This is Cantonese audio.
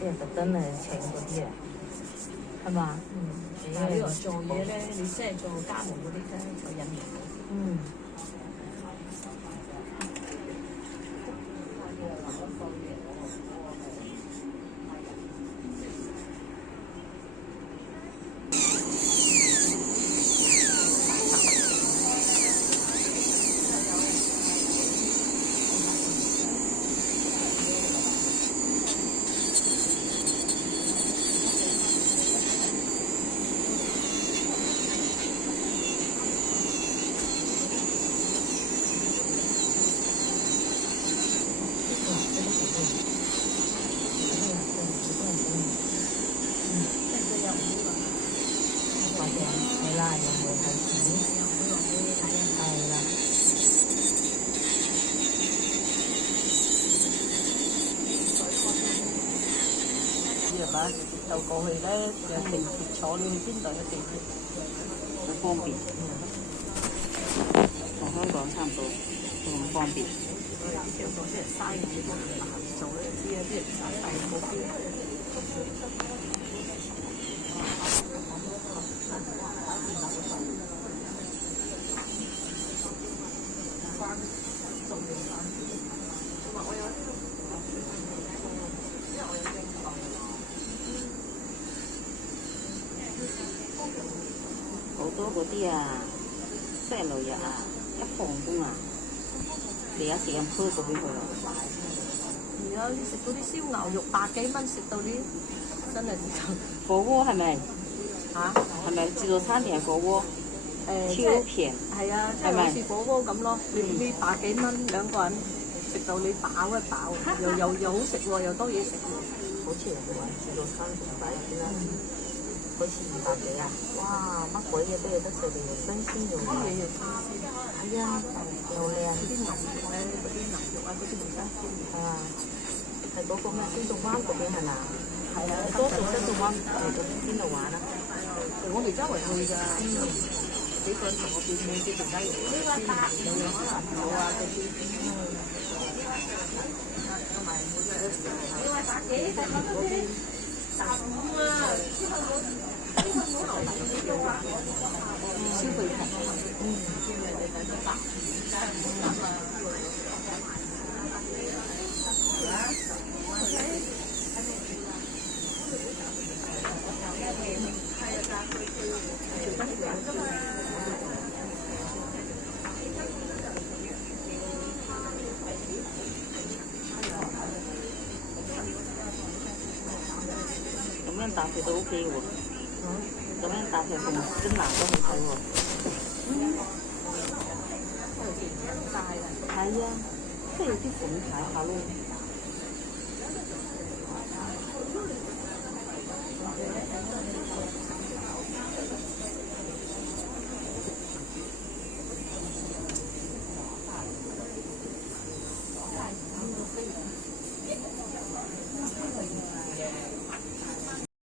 啲人特登係請嗰啲啊，係嘛？但係呢個做嘢咧，你即係做家務嗰啲咧，就引人。係啦，又冇係錢，係啦。係嘛？就過去咧，有地鐵坐，你去邊度有地鐵？好方便，同香港差唔多，都咁方便。我哋啲香港啲人生意都唔難做咧，知啊，啲人生意冇啲。好多嗰啲啊，星期六日啊，一放工啊，第一時間推嗰邊去啦。而家食嗰啲燒牛肉100幾蚊，食到啲真係火鍋係咪？嚇？係咪自助餐定係火鍋？超平。係啊，即係好似火鍋咁咯，你100幾蚊2個人食到你飽一飽，又好食喎，又多嘢食喎。好似人哋話自助餐仲抵啲啦，好似200幾啊！哇，乜鬼嘢都有得食，又新鮮又啲嘢又新鮮。係啊，又靚。嗰啲牛肉咧，嗰啲牛肉啊，嗰啲唔新鮮。係啊，係嗰個咩新洞灣嗰邊係嘛？係啊，多數新洞灣嚟到邊度玩啊？我哋周圍去㗎。幾個人同我見面，啲其他人有有朋友啊嗰啲。消費平。咁樣搭配都 OK 喎。咁樣搭配同真男都好睇喎。係啊，即係有啲款睇下咯。